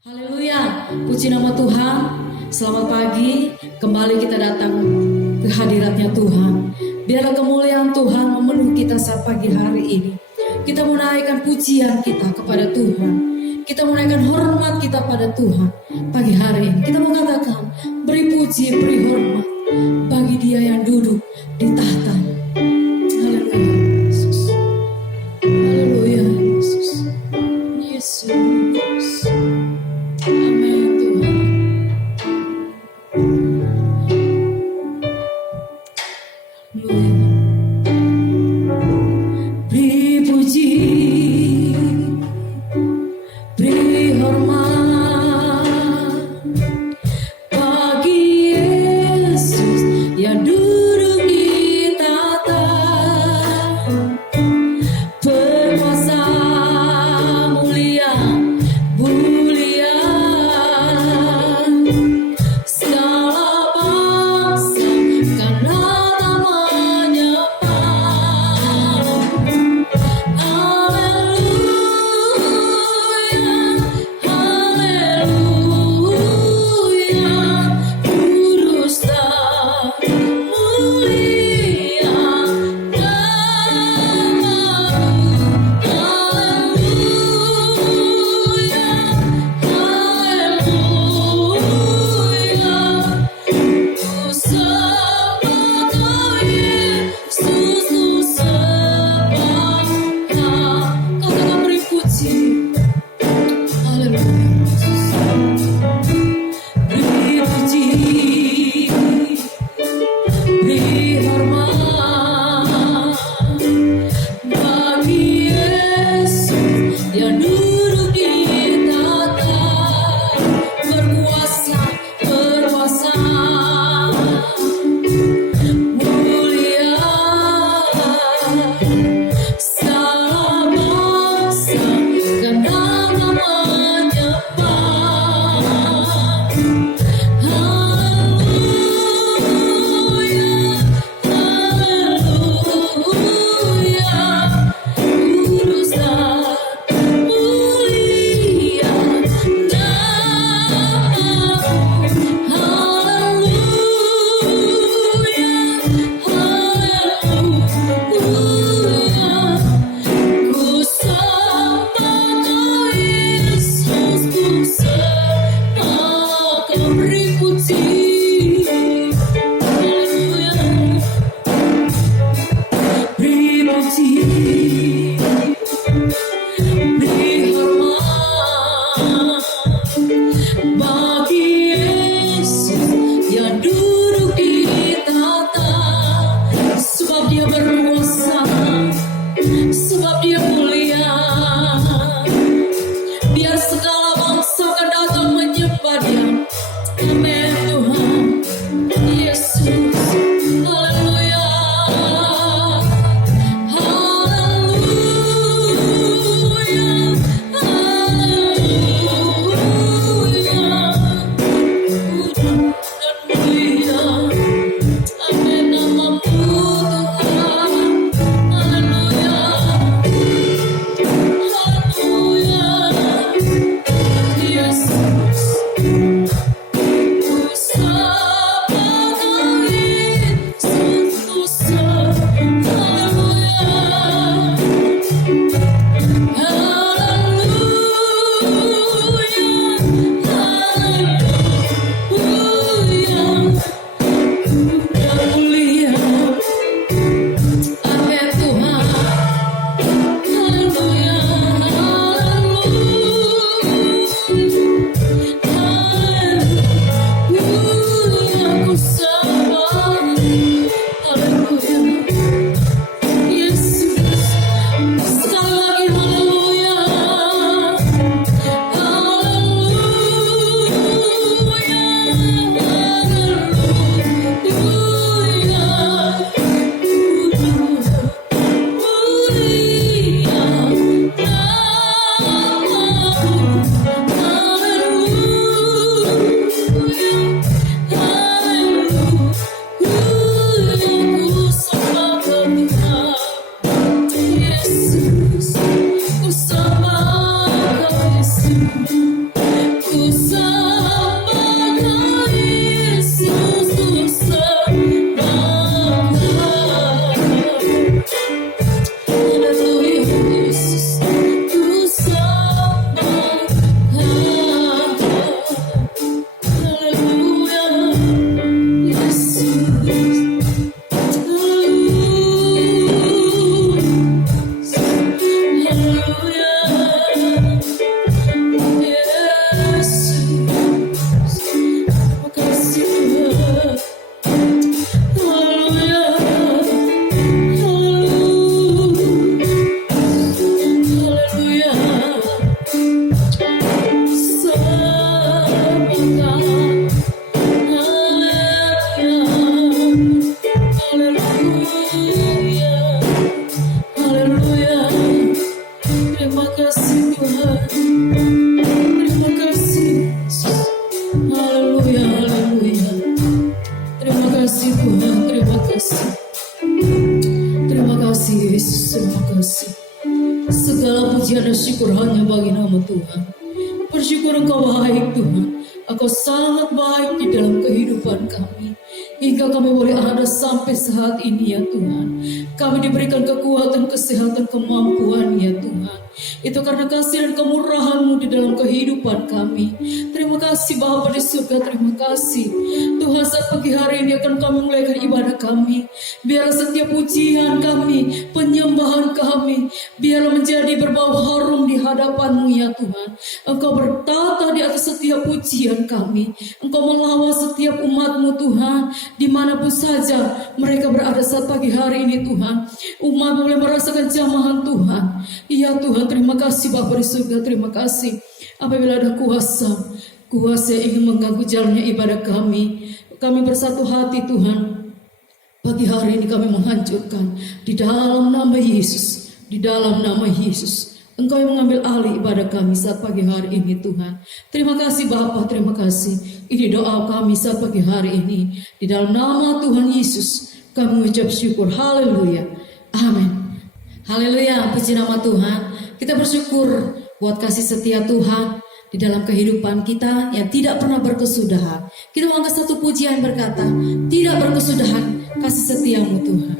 Haleluya, puji nama Tuhan. Selamat pagi, kembali kita datang ke hadiratnya Tuhan. Biarlah kemuliaan Tuhan memenuhi kita saat pagi hari ini. Kita menaikkan pujian kita kepada Tuhan. Kita menaikkan hormat kita pada Tuhan. Pagi hari ini kita mau katakan, beri puji, beri hormat bagi Dia yang duduk di tahta. Haleluya, Yesus. Haleluya, Yesus. Yesus. Amin Tuhan. Beri puji, beri hormat bagi Yesus yang duduk di tahta, berkuasa mulia, mulia. Segala bangsa karena namanya bersyukur hanya bagi nama Tuhan. Bersyukur Engkau baik Tuhan. Engkau sangat baik di dalam kehidupan kami. Hingga kami boleh ada sampai saat ini ya Tuhan. Kami diberikan kekuatan, kesehatan, kemampuan ya Tuhan. Itu karena kasih dan kemurahan-Mu di dalam kehidupan kami. Terima kasih Bapa di surga, terima kasih. Tuhan, saat pagi hari ini akan kami mulaikan ibadah kami. Biarlah setiap pujian kami, penyembahan kami, biarlah menjadi berbau harum di hadapan-Mu ya Tuhan. Engkau bertata di atas setiap pujian kami. Engkau melawat setiap umat-Mu Tuhan, dimanapun saja mereka berada saat pagi hari ini Tuhan. Umat boleh merasakan jamahan Tuhan. Ya Tuhan, terima kasih Bapa di surga, terima kasih. Apabila ada kuasa yang ingin mengganggu jalannya ibadah kami bersatu hati Tuhan. Pagi hari ini kami menghancurkan di dalam nama Yesus, di dalam nama Yesus. Engkau yang mengambil alih ibadah kami saat pagi hari ini Tuhan. Terima kasih Bapa, terima kasih. Ini doa kami saat pagi hari ini. Di dalam nama Tuhan Yesus kami mengucap syukur. Haleluya. Amin. Haleluya, puji nama Tuhan. Kita bersyukur buat kasih setia Tuhan di dalam kehidupan kita yang tidak pernah berkesudahan. Kita mau angkat satu pujian berkata, tidak berkesudahan kasih setiamu Tuhan.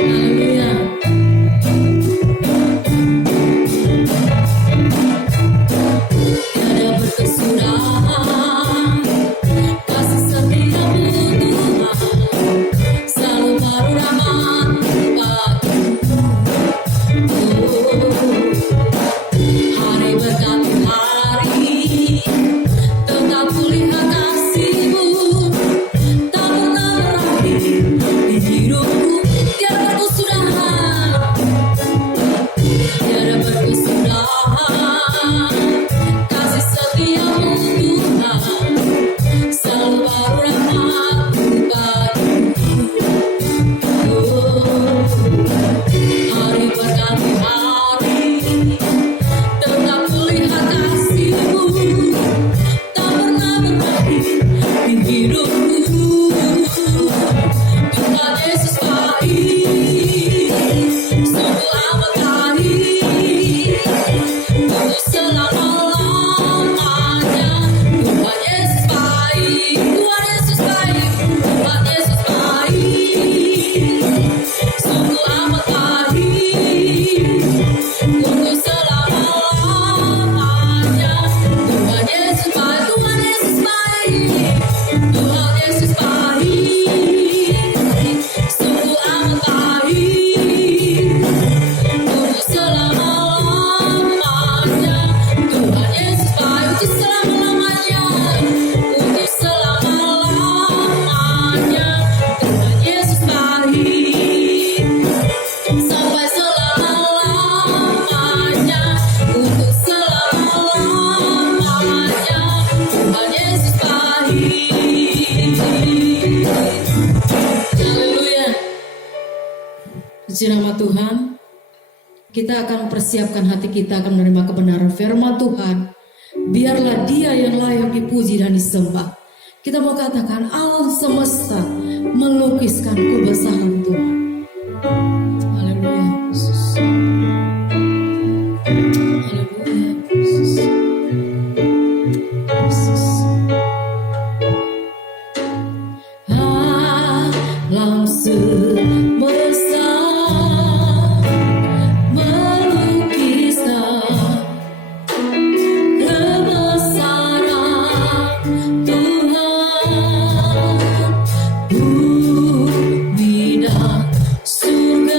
Haleluya. Tiada berkesudahan kasih setiamu Tuhan. Selalu baru rahmat bagiku. Hari berganti hari, tetap kulihat kasih-Mu, tak pernah berakhir di hidupku. Tiada berkesudahan, tiada berkesudahan kasih setiamu Tuhan. Selalu baru rahmat-Mu bagiku. Hari berganti hari, tetap kulihat kasih-Mu, tak pernah berakhir di hidupku. Tuhan Yesus baik, sungguh amat baik, untuk selama-lamanya. Tuhan Yesus baik, Tuhan Yesus baik, Tuhan Yesus baik, sungguh amat baik, untuk selama-lamanya. Tuhan Yesus baik, Tuhan Yesus baik, Tuhan Yesus baik, sungguh amat baik, untuk selama-lamanya. Tuhan Yesus baik, untuk selama-lamanya, untuk selama-lamanya. Tuhan Yesus baik, sampai selama-lamanya, untuk selama-lamanya. Tuhan Yesus baik. Haleluya. Puji nama Tuhan. Kita akan mempersiapkan hati kita akan menerima kebenaran firman Tuhan. Biarlah Dia yang layak dipuji dan disembah. Kita mau katakan alam semesta melukiskan kebesaran Tuhan. Haleluya Yesus. Haleluya Yesus. Yesus. Alam semesta melukiskan kebesaran Tuhan. Bumi dan surga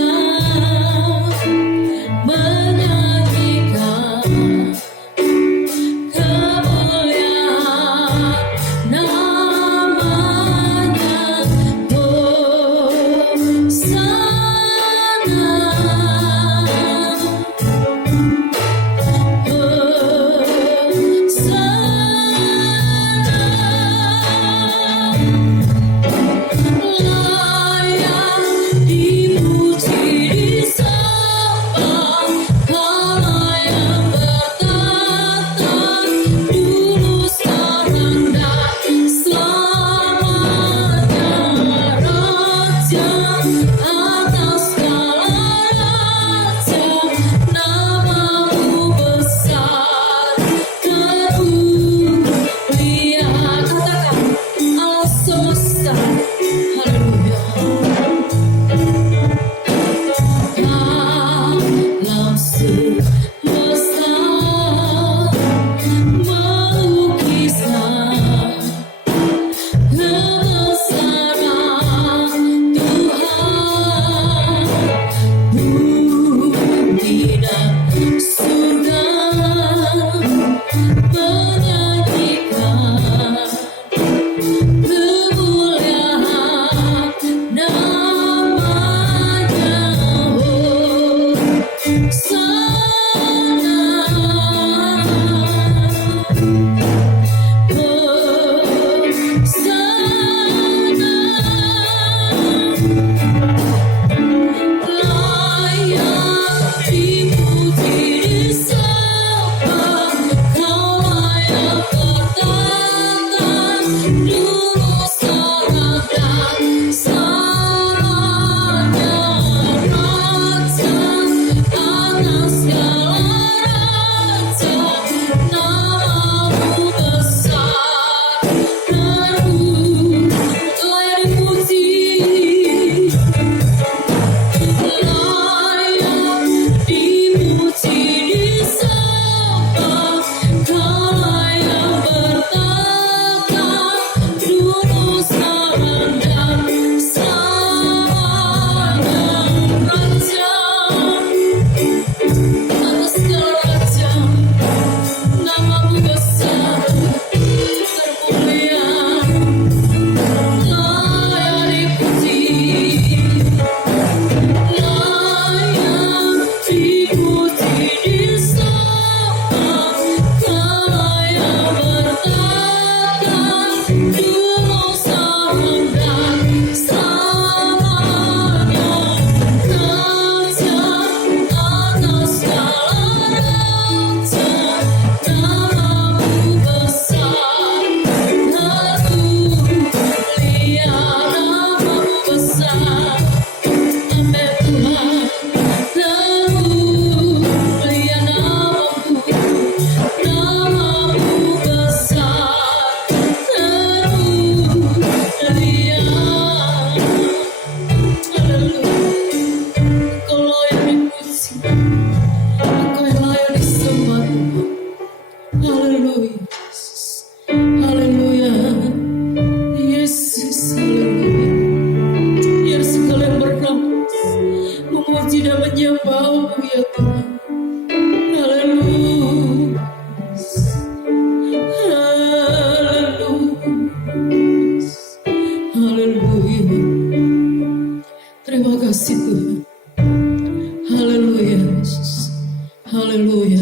Haleluya.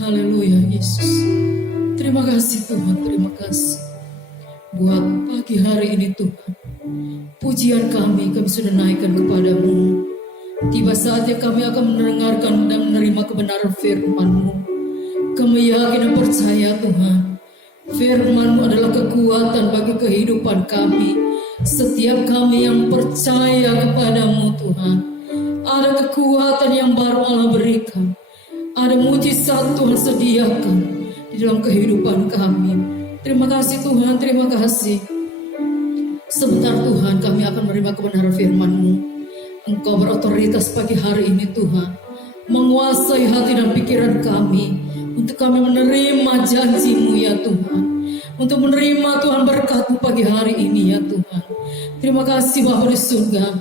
Haleluya Yesus. Terima kasih Tuhan, terima kasih. Buat pagi hari ini Tuhan, pujian kami sudah naikkan kepadamu. Tiba saatnya kami akan mendengarkan dan menerima kebenaran firman-Mu. Kami yakin dan percaya Tuhan, firman-Mu adalah kekuatan bagi kehidupan kami. Setiap kami yang percaya kepadamu Tuhan, ada kekuatan yang baru Allah berikan. Ada mujizat Tuhan sediakan di dalam kehidupan kami. Terima kasih Tuhan, terima kasih. Sebentar Tuhan, kami akan menerima kebenaran firman-Mu. Engkau berotoritas pagi hari ini Tuhan, menguasai hati dan pikiran kami, untuk kami menerima janji-Mu ya Tuhan, untuk menerima Tuhan berkat-Mu pagi hari ini ya Tuhan. Terima kasih Bapa di surga,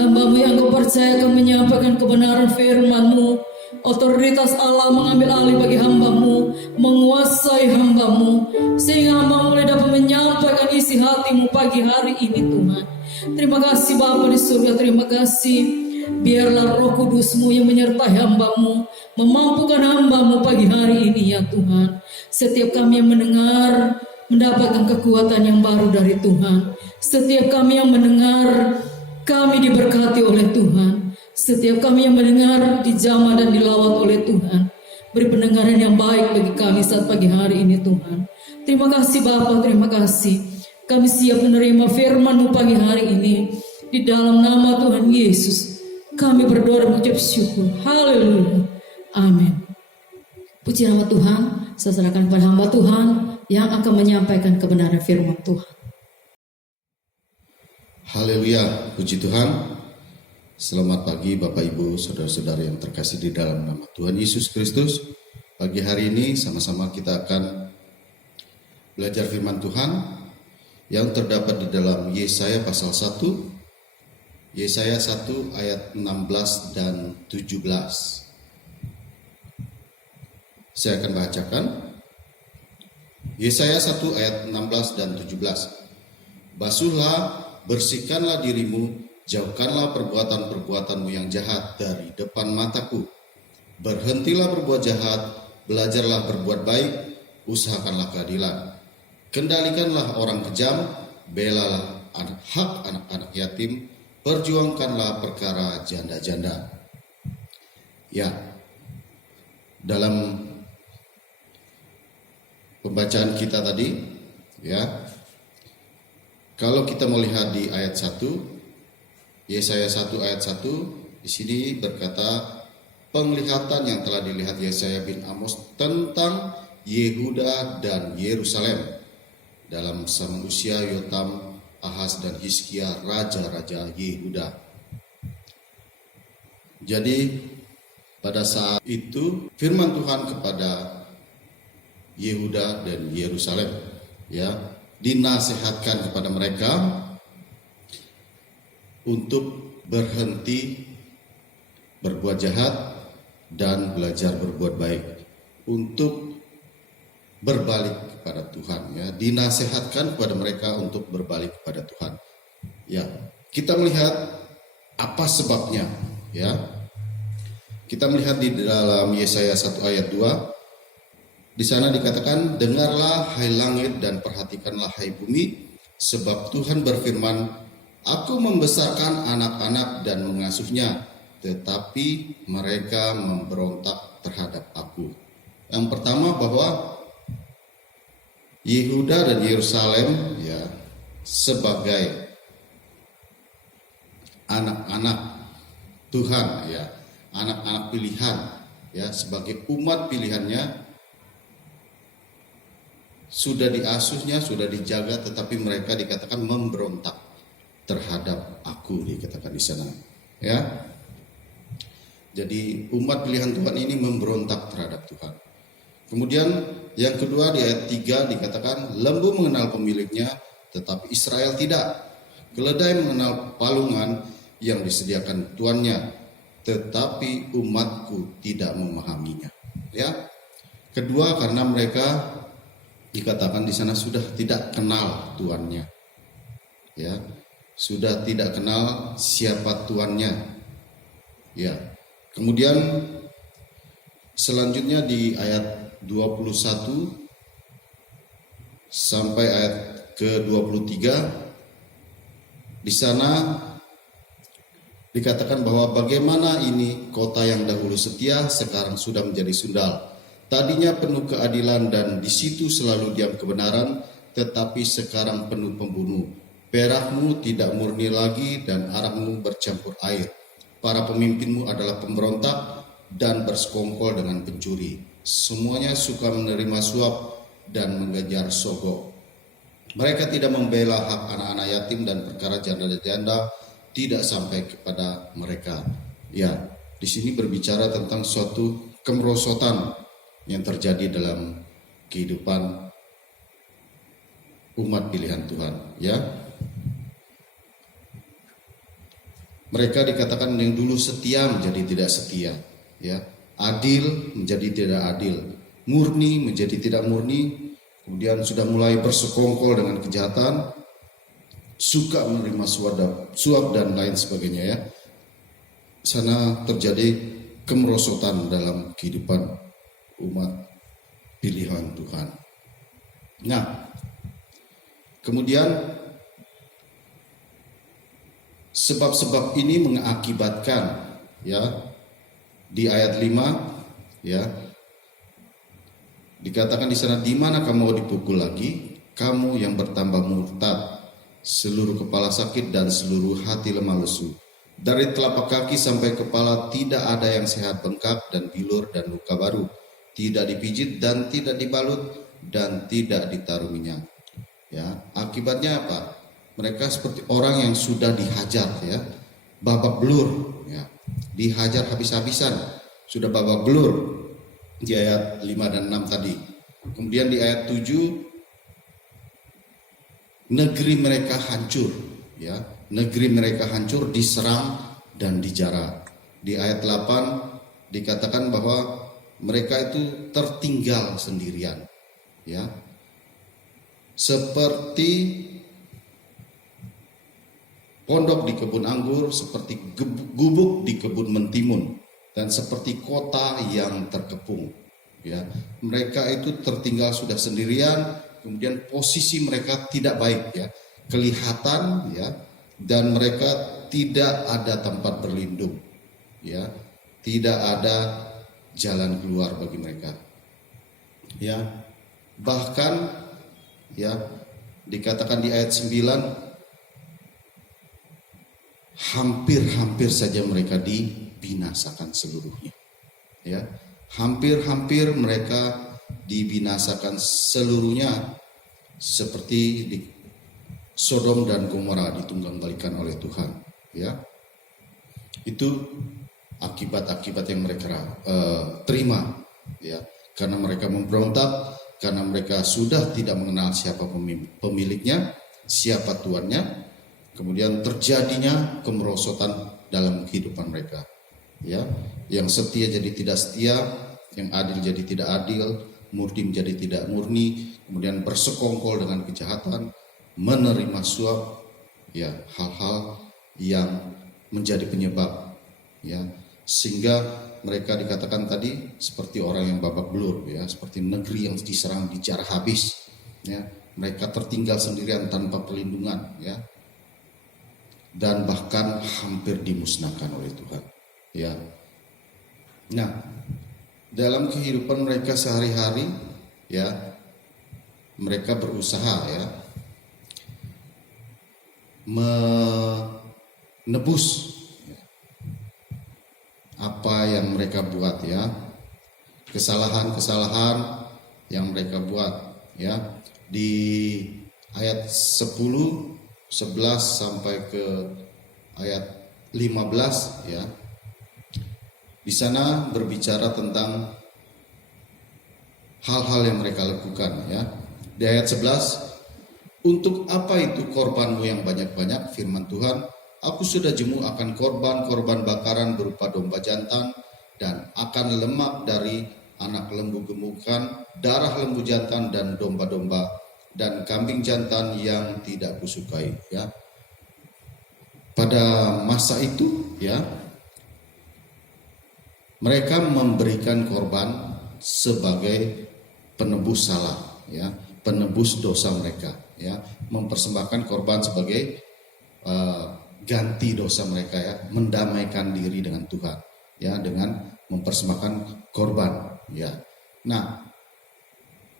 hamba-Mu yang Kau percaya akan menyampaikan kebenaran firman-Mu. Otoritas Allah mengambil alih bagi hamba-Mu, menguasai hamba-Mu, sehingga hamba-Mu boleh dapat menyampaikan isi hati-Mu pagi hari ini Tuhan. Terima kasih Bapa di surga, terima kasih. Biarlah Roh Kudus-Mu yang menyertai hamba-Mu, memampukan hamba-Mu pagi hari ini ya Tuhan. Setiap kami yang mendengar, mendapatkan kekuatan yang baru dari Tuhan. Setiap kami yang mendengar, kami diberkati oleh Tuhan. Setiap kami yang mendengar, dijamah dan dilawat oleh Tuhan. Beri pendengaran yang baik bagi kami saat pagi hari ini Tuhan. Terima kasih Bapa, terima kasih. Kami siap menerima firman-Mu pagi hari ini. Di dalam nama Tuhan Yesus, kami berdoa dan mengucap syukur. Haleluya. Amin. Puji nama Tuhan, saya serahkan kepada hamba Tuhan yang akan menyampaikan kebenaran firman Tuhan. Haleluya, puji Tuhan. Selamat pagi Bapak Ibu, saudara-saudara yang terkasih di dalam nama Tuhan Yesus Kristus. Pagi hari ini sama-sama kita akan belajar firman Tuhan yang terdapat di dalam Yesaya pasal 1, Yesaya 1 ayat 16 dan 17. Saya akan bacakan Yesaya 1 ayat 16 dan 17. Basuhlah, bersihkanlah dirimu, jauhkanlah perbuatan-perbuatanmu yang jahat dari depan mataku. Berhentilah berbuat jahat, belajarlah berbuat baik, usahakanlah keadilan. Kendalikanlah orang kejam, belalah hak anak-anak yatim, perjuangkanlah perkara janda-janda. Ya, dalam pembacaan kita tadi, ya, kalau kita melihat di ayat 1, Yesaya 1 ayat 1 di sini berkata penglihatan yang telah dilihat Yesaya bin Amos tentang Yehuda dan Yerusalem dalam zaman usia Yotam, Ahaz dan Hizkia, raja-raja Yehuda. Jadi pada saat itu firman Tuhan kepada Yehuda dan Yerusalem, ya, dinasihatkan kepada mereka untuk berhenti berbuat jahat dan belajar berbuat baik, untuk berbalik kepada Tuhan, ya, dinasihatkan kepada mereka untuk berbalik kepada Tuhan. Ya, kita melihat apa sebabnya, ya. Kita melihat di dalam Yesaya 1 ayat 2, di sana dikatakan, dengarlah hai langit dan perhatikanlah hai bumi, sebab Tuhan berfirman, Aku membesarkan anak-anak dan mengasuhnya, tetapi mereka memberontak terhadap aku. Yang pertama bahwa Yehuda dan Yerusalem, ya, sebagai anak-anak Tuhan, ya, anak-anak pilihan, ya, sebagai umat pilihannya, sudah diasuhnya, sudah dijaga, tetapi mereka dikatakan memberontak terhadap aku, dikatakan di sana, ya. Jadi umat pilihan Tuhan ini memberontak terhadap Tuhan. Kemudian yang kedua di ayat 3 dikatakan, lembu mengenal pemiliknya, tetapi Israel tidak. Keledai mengenal palungan yang disediakan tuannya, tetapi umatku tidak memahaminya. Ya. Kedua, karena mereka dikatakan di sana sudah tidak kenal tuannya. Ya. Sudah tidak kenal siapa tuannya. Ya. Kemudian Selanjutnya di ayat 21 sampai ayat ke-23, di sana dikatakan bahwa bagaimana ini kota yang dahulu setia sekarang sudah menjadi sundal. Tadinya penuh keadilan dan di situ selalu diam kebenaran, tetapi sekarang penuh pembunuh. Perakmu tidak murni lagi dan arakmu bercampur air. Para pemimpinmu adalah pemberontak dan bersekongkol dengan pencuri. Semuanya suka menerima suap dan mengejar sogok. Mereka tidak membela hak anak-anak yatim dan perkara janda-janda tidak sampai kepada mereka. Ya, di sini berbicara tentang suatu kemerosotan yang terjadi dalam kehidupan umat pilihan Tuhan. Ya, mereka dikatakan yang dulu setia menjadi tidak setia. Ya, adil menjadi tidak adil, murni menjadi tidak murni. Kemudian sudah mulai bersekongkol dengan kejahatan, suka menerima suap dan lain sebagainya ya. Sana terjadi kemerosotan dalam kehidupan umat pilihan Tuhan. Nah, kemudian sebab-sebab ini mengakibatkan ya di ayat 5 ya dikatakan di sana, di mana kamu mau dipukul lagi, kamu yang bertambah murtad, seluruh kepala sakit dan seluruh hati lemah lesu. Dari telapak kaki sampai kepala tidak ada yang sehat, bengkak dan bilur dan luka baru, tidak dipijit dan tidak dibalut dan tidak ditaruh minyak. Ya, akibatnya apa? Mereka seperti orang yang sudah dihajar ya, babak belur ya, dihajar habis-habisan, sudah babak belur. Di ayat 5 dan 6 tadi. Kemudian di ayat 7, negeri mereka hancur ya, negeri mereka hancur, diserang dan dijarah. Di ayat 8 dikatakan bahwa mereka itu tertinggal sendirian ya, seperti pondok di kebun anggur, seperti gubuk di kebun mentimun, dan seperti kota yang terkepung ya. Mereka itu tertinggal sudah sendirian, kemudian posisi mereka tidak baik ya, kelihatan ya, dan mereka tidak ada tempat berlindung ya, tidak ada jalan keluar bagi mereka ya. Bahkan ya dikatakan di ayat 9, hampir saja mereka dibinasakan seluruhnya ya, hampir mereka dibinasakan seluruhnya, seperti di Sodom dan Gomora ditunggang-balikan oleh Tuhan ya. Itu akibat-akibat yang mereka terima ya, karena mereka memberontak, karena mereka sudah tidak mengenal siapa pemiliknya, siapa tuannya. Kemudian terjadinya kemerosotan dalam kehidupan mereka ya, yang setia jadi tidak setia, yang adil jadi tidak adil, murni menjadi tidak murni, kemudian bersekongkol dengan kejahatan, menerima suap ya, hal-hal yang menjadi penyebab ya, sehingga mereka dikatakan tadi seperti orang yang babak belur ya, seperti negeri yang diserang, dijarah habis ya. Mereka tertinggal sendirian tanpa perlindungan ya, dan bahkan hampir dimusnahkan oleh Tuhan ya. Nah, dalam kehidupan mereka sehari-hari ya, mereka berusaha ya menebus ya, apa yang mereka buat ya, kesalahan-kesalahan yang mereka buat ya. Di ayat 10, 11 sampai ke ayat 15 ya. Di sana berbicara tentang hal-hal yang mereka lakukan ya. Di ayat 11, untuk apa itu korbanmu yang banyak-banyak, firman Tuhan, aku sudah jemu akan korban bakaran berupa domba jantan, dan akan lemak dari anak lembu gemukan, darah lembu jantan dan domba-domba dan kambing jantan yang tidak kusukai ya. Pada masa itu ya, Mereka memberikan korban sebagai penebus salah, ya, penebus dosa mereka, ya, mempersembahkan korban sebagai ganti dosa mereka, ya, mendamaikan diri dengan Tuhan, ya, dengan mempersembahkan korban, ya. Nah,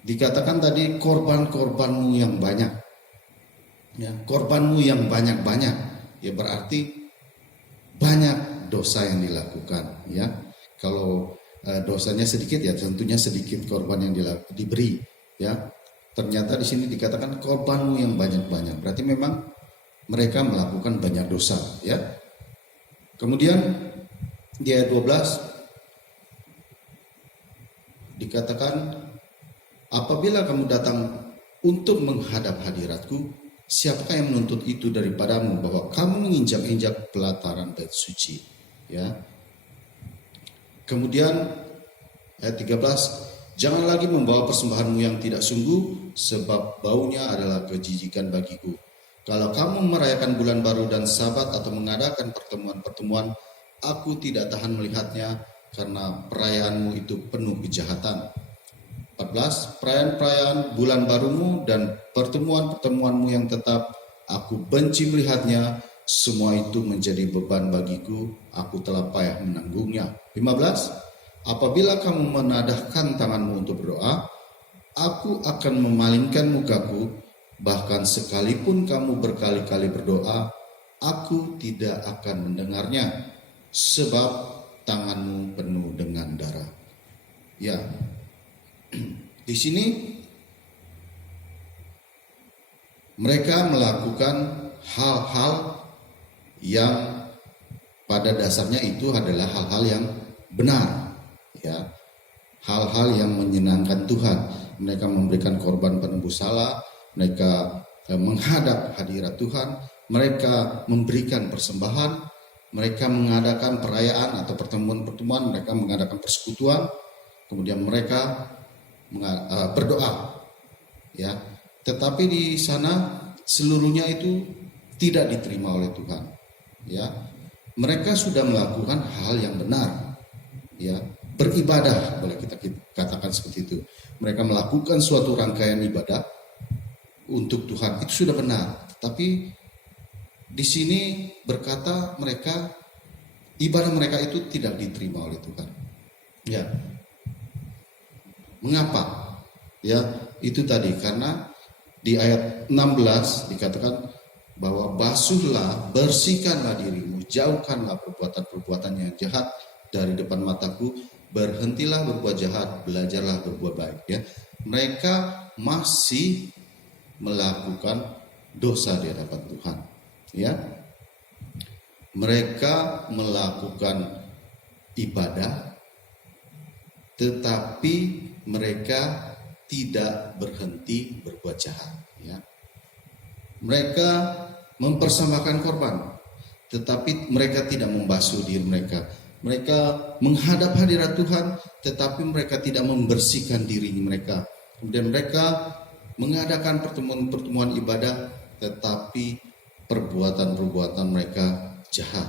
dikatakan tadi korbanmu yang banyak, ya, korbanmu yang banyak, ya, berarti banyak dosa yang dilakukan, ya. Kalau dosanya sedikit, ya tentunya sedikit korban yang diberi, ya. Ternyata di sini dikatakan korbanmu yang banyak, berarti memang mereka melakukan banyak dosa, ya. Kemudian di ayat 12 dikatakan, apabila kamu datang untuk menghadap hadiratku, siapakah yang menuntut itu daripadamu bahwa kamu menginjak-injak pelataran bait suci, ya. Kemudian ayat 13, jangan lagi membawa persembahanmu yang tidak sungguh, sebab baunya adalah kejijikan bagiku. Kalau kamu merayakan bulan baru dan sabat atau mengadakan pertemuan-pertemuan, aku tidak tahan melihatnya, karena perayaanmu itu penuh kejahatan. 14, perayaan-perayaan bulan barumu dan pertemuan-pertemuanmu yang tetap, aku benci melihatnya, semua itu menjadi beban bagiku, aku telah payah menanggungnya. 15, apabila kamu menadahkan tanganmu untuk berdoa, aku akan memalingkan mukaku, bahkan sekalipun kamu berkali-kali berdoa, aku tidak akan mendengarnya, sebab tanganmu penuh dengan darah. Ya, di sini mereka melakukan hal-hal yang pada dasarnya itu adalah hal-hal yang benar, ya, hal-hal yang menyenangkan Tuhan. Mereka memberikan korban penebus salah, mereka menghadap hadirat Tuhan, mereka memberikan persembahan, mereka mengadakan perayaan atau pertemuan-pertemuan, mereka mengadakan persekutuan, kemudian mereka berdoa, ya. Tetapi di sana seluruhnya itu tidak diterima oleh Tuhan, ya. Mereka sudah melakukan hal yang benar, ya, beribadah, boleh kita katakan seperti itu. Mereka melakukan suatu rangkaian ibadah untuk Tuhan, itu sudah benar. Tapi di sini berkata mereka, ibadah mereka itu tidak diterima oleh Tuhan, ya. Mengapa? Ya, itu tadi karena di ayat 16 dikatakan bahwa basuhlah, bersihkanlah dirimu, jauhkanlah perbuatan-perbuatan yang jahat dari depan mataku, berhentilah berbuat jahat, belajarlah berbuat baik, ya. Mereka masih melakukan dosa di hadapan Tuhan, ya. Mereka melakukan ibadah, tetapi mereka tidak berhenti berbuat jahat, ya. Mereka mempersembahkan korban, tetapi mereka tidak membasuh diri mereka. Mereka menghadap hadirat Tuhan, tetapi mereka tidak membersihkan diri mereka. Kemudian mereka mengadakan pertemuan-pertemuan ibadah, tetapi perbuatan-perbuatan mereka jahat,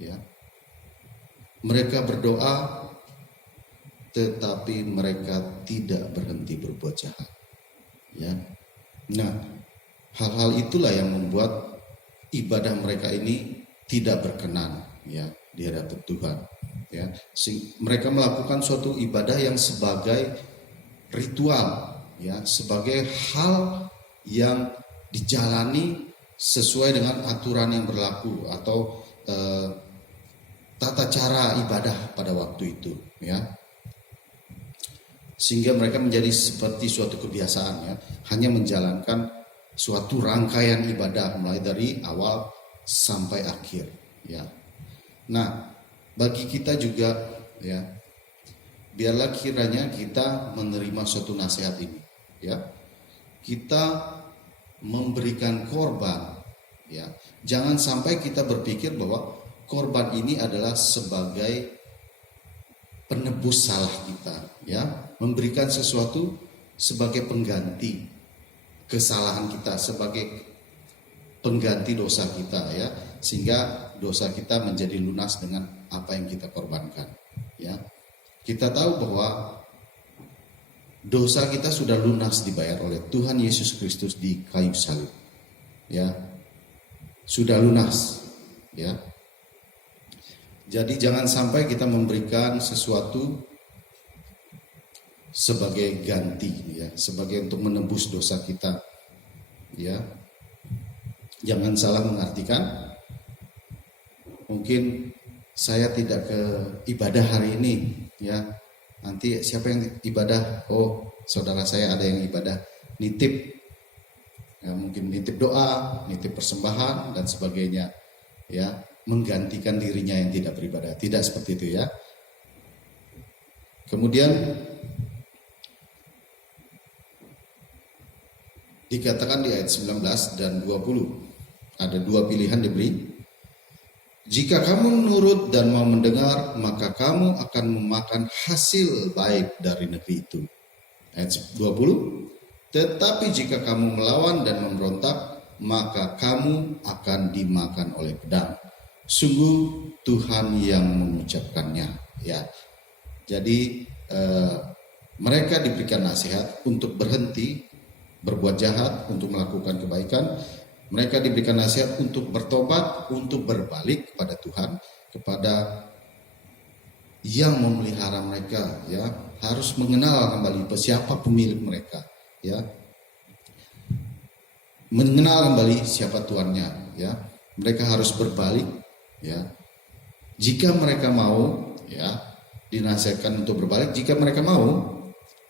ya. Mereka berdoa, tetapi mereka tidak berhenti berbuat jahat, ya. Nah, hal-hal itulah yang membuat ibadah mereka ini tidak berkenan, ya, di hadapan Tuhan, ya. Mereka melakukan suatu ibadah yang sebagai ritual, ya, sebagai hal yang dijalani sesuai dengan aturan yang berlaku atau tata cara ibadah pada waktu itu, ya. Sehingga mereka menjadi seperti suatu kebiasaan, ya, hanya menjalankan suatu rangkaian ibadah mulai dari awal sampai akhir, ya. Nah, bagi kita juga, ya, biarlah kiranya kita menerima suatu nasihat ini, ya. Kita memberikan korban, ya. Jangan sampai kita berpikir bahwa korban ini adalah sebagai penebus salah kita, ya, memberikan sesuatu sebagai pengganti kesalahan kita, sebagai pengganti dosa kita, ya, sehingga dosa kita menjadi lunas dengan apa yang kita korbankan. Ya, kita tahu bahwa dosa kita sudah lunas dibayar oleh Tuhan Yesus Kristus di kayu salib. Ya, sudah lunas. Ya, jadi jangan sampai kita memberikan sesuatu sebagai ganti, ya, sebagai untuk menebus dosa kita. Ya, jangan salah mengartikan. Mungkin saya tidak ke ibadah hari ini, ya. Nanti siapa yang ibadah? Oh, saudara saya ada yang ibadah, nitip. Ya, mungkin nitip doa, nitip persembahan dan sebagainya. Ya, menggantikan dirinya yang tidak beribadah. Tidak seperti itu, ya. Kemudian dikatakan di ayat 19 dan 20 ada dua pilihan diberi. Jika kamu nurut dan mau mendengar, maka kamu akan memakan hasil baik dari negeri itu. Ayat 20. Tetapi jika kamu melawan dan memberontak, maka kamu akan dimakan oleh pedang. Sungguh Tuhan yang mengucapkannya. Ya. Jadi mereka diberikan nasihat untuk berhenti berbuat jahat, untuk melakukan kebaikan. Mereka diberikan nasihat untuk bertobat, untuk berbalik kepada Tuhan, kepada yang memelihara mereka, ya, harus mengenal kembali siapa pemilik mereka, ya, mengenal kembali siapa tuannya, ya. Mereka harus berbalik, ya. Jika mereka mau, ya, dinasihatkan untuk berbalik. Jika mereka mau,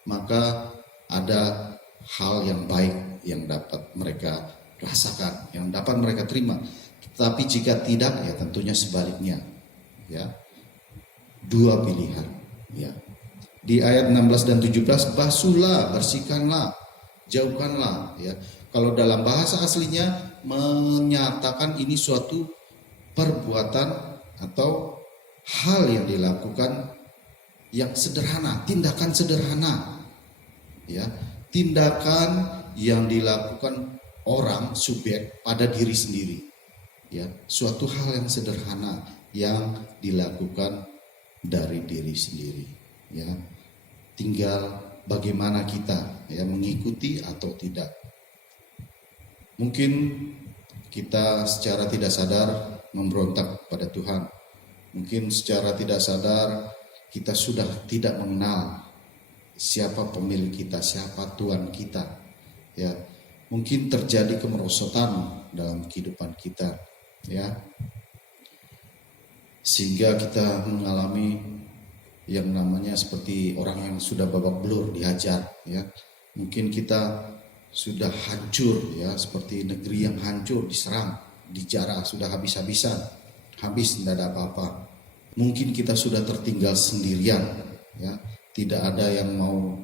maka ada hal yang baik yang dapat mereka rasakan, yang dapat mereka terima. Tapi jika tidak, ya tentunya sebaliknya. Ya, dua pilihan. Ya, di ayat 16 dan 17, basuhlah, bersihkanlah, jauhkanlah. Ya, kalau dalam bahasa aslinya menyatakan ini suatu perbuatan atau hal yang dilakukan yang sederhana, tindakan sederhana. Ya, tindakan yang dilakukan orang subjek pada diri sendiri, ya, suatu hal yang sederhana yang dilakukan dari diri sendiri, ya, tinggal bagaimana kita, ya, mengikuti atau tidak. Mungkin kita secara tidak sadar memberontak pada Tuhan, mungkin secara tidak sadar kita sudah tidak mengenal siapa pemilik kita, siapa Tuhan kita, ya. Mungkin terjadi kemerosotan dalam kehidupan kita, ya, sehingga kita mengalami yang namanya seperti orang yang sudah babak belur dihajar, ya. Mungkin kita sudah hancur, ya, seperti negeri yang hancur, diserang, dijarah, sudah habis-habisan, habis, tidak ada apa-apa. Mungkin kita sudah tertinggal sendirian, ya, tidak ada yang mau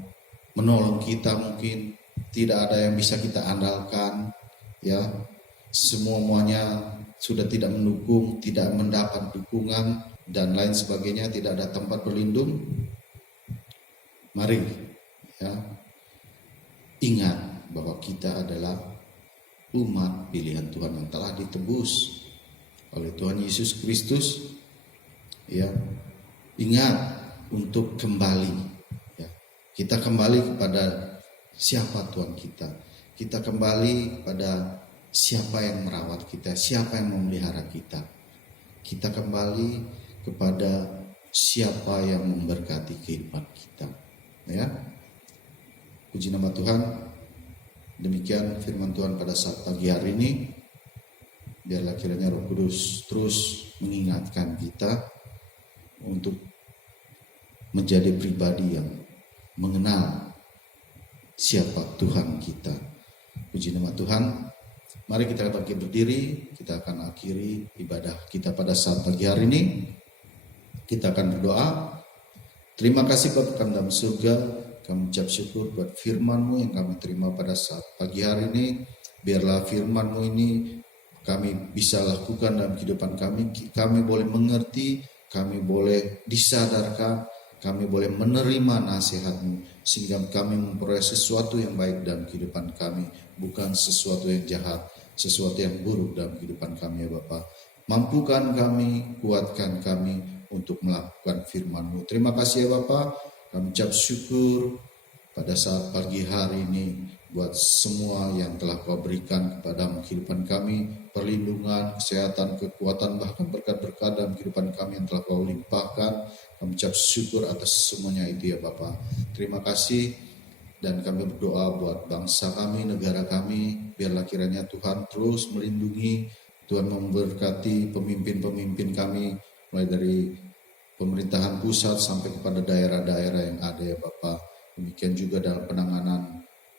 menolong kita, mungkin tidak ada yang bisa kita andalkan, ya, semuanya sudah tidak mendukung, tidak mendapat dukungan dan lain sebagainya, tidak ada tempat berlindung. Mari, ya, ingat bahwa kita adalah umat pilihan Tuhan yang telah ditebus oleh Tuhan Yesus Kristus, ya. Ingat untuk kembali, ya. Kita kembali kepada siapa Tuhan kita. Kita kembali kepada siapa yang merawat kita, siapa yang memelihara kita. Kita kembali kepada siapa yang memberkati kehidupan kita, ya. Puji nama Tuhan. Demikian firman Tuhan pada saat pagi hari ini. Biarlah kiranya Roh Kudus terus mengingatkan kita untuk menjadi pribadi yang mengenal siapa Tuhan kita. Puji nama Tuhan. Mari kita bangkit berdiri. Kita akan akhiri ibadah kita pada saat pagi hari ini. Kita akan berdoa. Terima kasih Bapa kami dalam surga. Kami ucap syukur buat firman-Mu yang kami terima pada saat pagi hari ini. Biarlah firman-Mu ini kami bisa lakukan dalam kehidupan kami. Kami boleh mengerti, kami boleh disadarkan, kami boleh menerima nasihat-Mu, sehingga kami memperoleh sesuatu yang baik dalam kehidupan kami, bukan sesuatu yang jahat, sesuatu yang buruk dalam kehidupan kami, ya Bapa. Mampukan kami, kuatkan kami untuk melakukan firman-Mu. Terima kasih ya Bapa, kami ucap syukur pada saat pagi hari ini buat semua yang telah Kau berikan kepada kehidupan kami, perlindungan, kesehatan, kekuatan, bahkan berkat-berkat dalam kehidupan kami yang telah Kau limpahkan. Kami ucap syukur atas semuanya itu ya Bapa. Terima kasih, dan kami berdoa buat bangsa kami, negara kami, biarlah kiranya Tuhan terus melindungi, Tuhan memberkati pemimpin-pemimpin kami, mulai dari pemerintahan pusat sampai kepada daerah-daerah yang ada ya Bapa. Demikian juga dalam penanganan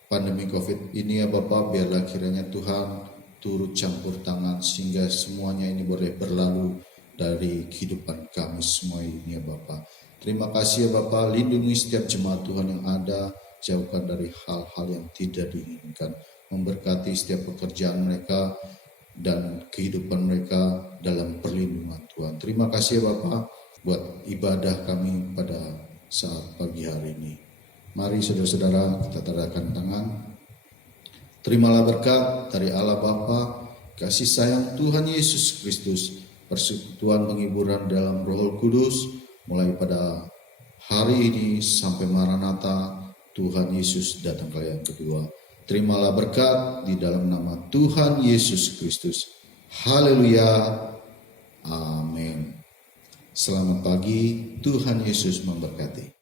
pandemi COVID ini ya Bapa, biarlah kiranya Tuhan turut campur tangan sehingga semuanya ini boleh berlalu dari kehidupan kami semua ini ya Bapa. Terima kasih ya Bapa, lindungi setiap jemaat Tuhan yang ada, jauhkan dari hal-hal yang tidak diinginkan, memberkati setiap pekerjaan mereka dan kehidupan mereka dalam perlindungan Tuhan. Terima kasih ya Bapa buat ibadah kami pada saat pagi hari ini. Mari saudara-saudara kita tadahkan tangan. Terimalah berkat dari Allah Bapa, kasih sayang Tuhan Yesus Kristus, persekutuan penghiburan dalam Roh Kudus, mulai pada hari ini sampai Maranatha, Tuhan Yesus datang kali yang kedua. Terimalah berkat di dalam nama Tuhan Yesus Kristus. Haleluya. Amin. Selamat pagi, Tuhan Yesus memberkati.